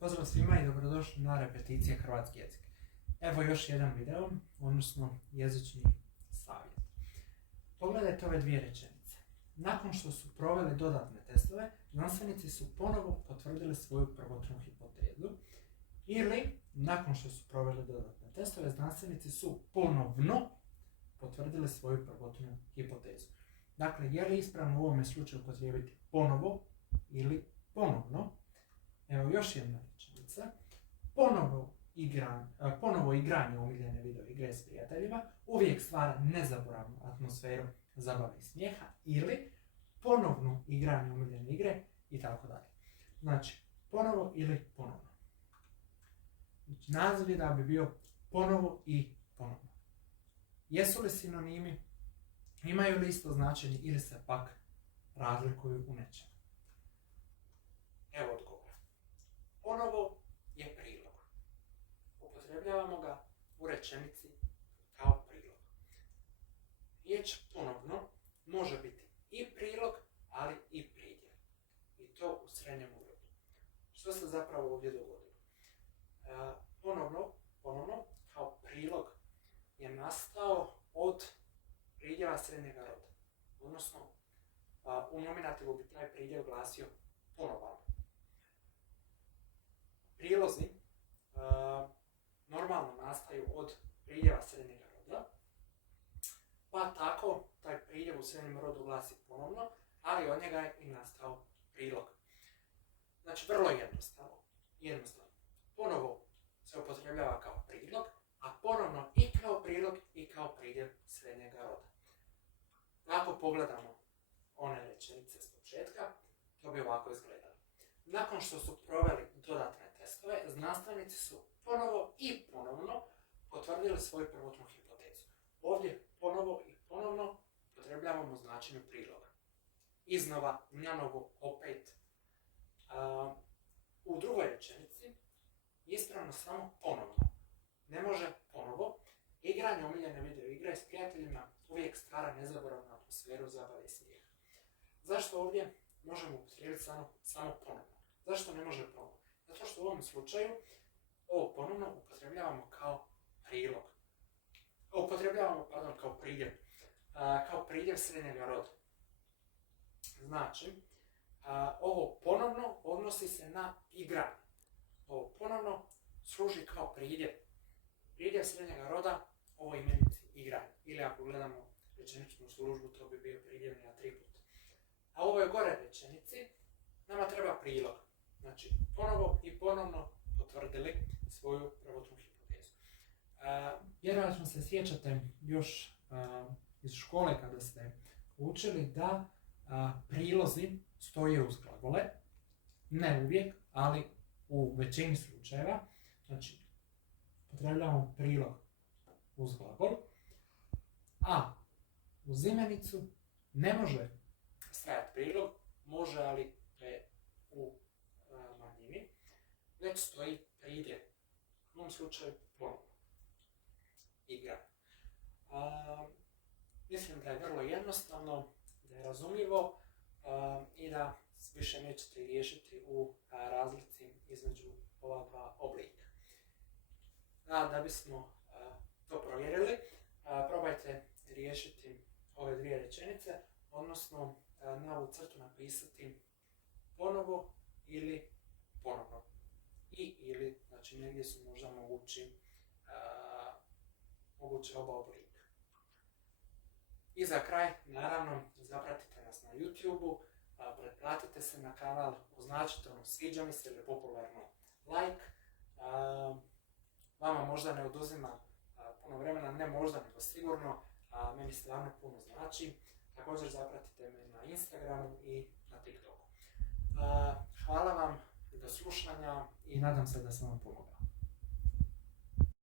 Pozdrav svima i dobrodošli na repeticije hrvatski jezik. Evo još jedan video, odnosno jezični savjet. Pogledajte ove dvije rečenice. Nakon što su proveli dodatne testove, znanstvenici su ponovo potvrdili svoju prvotnu hipotezu. Ili, nakon što su proveli dodatne testove, znanstvenici su ponovno potvrdili svoju prvotnu hipotezu. Dakle, je li ispravno u ovome slučaju upotrijebiti ponovo ili ponovno? Evo još jedna rečenica. Ponovo igranje omiljene video igre s prijateljima uvijek stvara nezaboravnu atmosferu zabave i smijeha. Ili ponovno igranje omiljene igre i tako dalje. Znači, ponovo ili ponovno. Znači, naziv da bi bio ponovo i ponovno. Jesu li sinonimi? Imaju li isto značenje ili se pak razlikuju u nečemu? Evo odgovor. Ponovo je prilog. Upotrebljavamo ga u rečenici kao prilog. Riječ ponovno može biti i prilog, ali i pridjev. I to u srednjem urodu. Što se zapravo ovdje dogodilo? Ponovno, kao prilog je nastao od pridjeva srednjega roda. Odnosno, u nominativu bi taj pridjev glasio ponovan. Prilozi normalno nastaju od pridjeva srednjega roda, pa tako taj pridjev u srednjem rodu glasi ponovno, ali od njega je i nastao prilog. Znači, vrlo jednostavno. Ponovo se upotrebljava kao prilog, a ponovno i kao prilog i kao pridjev srednjega roda. Ako pogledamo one rečenice s početka, to bi ovako izgledalo. Nakon što su proveli dodatne testove, znanstvenici su ponovo i ponovno potvrdili svoju prvotnu hipotezu. Ovdje ponovo i ponovno upotrebljavamo značenju priloga. Iznova, nanovo, opet. U drugoj rečenici ispravno samo ponovno. Ne može ponovo. Igranje omiljene video igre s prijateljima uvijek stvara nezaboravnu atmosferu zabave i smijeha. Zašto ovdje možemo upotrijebiti samo ponovno? Zašto ne može ponovno? Zato što u ovom slučaju ovo ponovno upotrebljavamo kao prilog. Kao pridjev. Kao pridjev srednjega roda. Znači, ovo ponovno odnosi se na igranje. Ovo ponovno služi kao pridjev. Pridjev srednjega roda ovo imenici igranje. Ili ako gledamo rečeničnu službu, to bi bio pridjevni atribut. A u ovoj gore rečenici nama treba prilog. Znači, ponovo i ponovno potvrdili svoju prvotnu hipotezu. Vjerojatno se sjećate još iz škole kada ste učili da prilozi stoje uz glagole. Ne uvijek, ali u većini slučajeva. Znači, potrebljavamo prilog uz glagol. A uz imenicu ne može stajati prilog, može, ali je u manjini, već stoji pridjev. U ovom slučaju ponovno. Igra. Mislim da je vrlo jednostavno, da je razumljivo i da više nećete riješiti u razlici između ova dva oblika. Da bismo to provjerili, probajte riješiti ove dvije rečenice, odnosno na ovu crtu napisati ponovo ili ponovno. Ili, znači negdje su možda moguće oba oblika. I za kraj, naravno, zapratite nas na YouTube-u, pretplatite se na kanal, označite sviđa mi se ili popularno like. Vama možda ne oduzima puno vremena, ne možda, nego sigurno, meni stvarno puno znači. Također zapratite me na Instagramu i na TikToku. Hvala vam, do slušanja i nadam se da sam vam pomogao.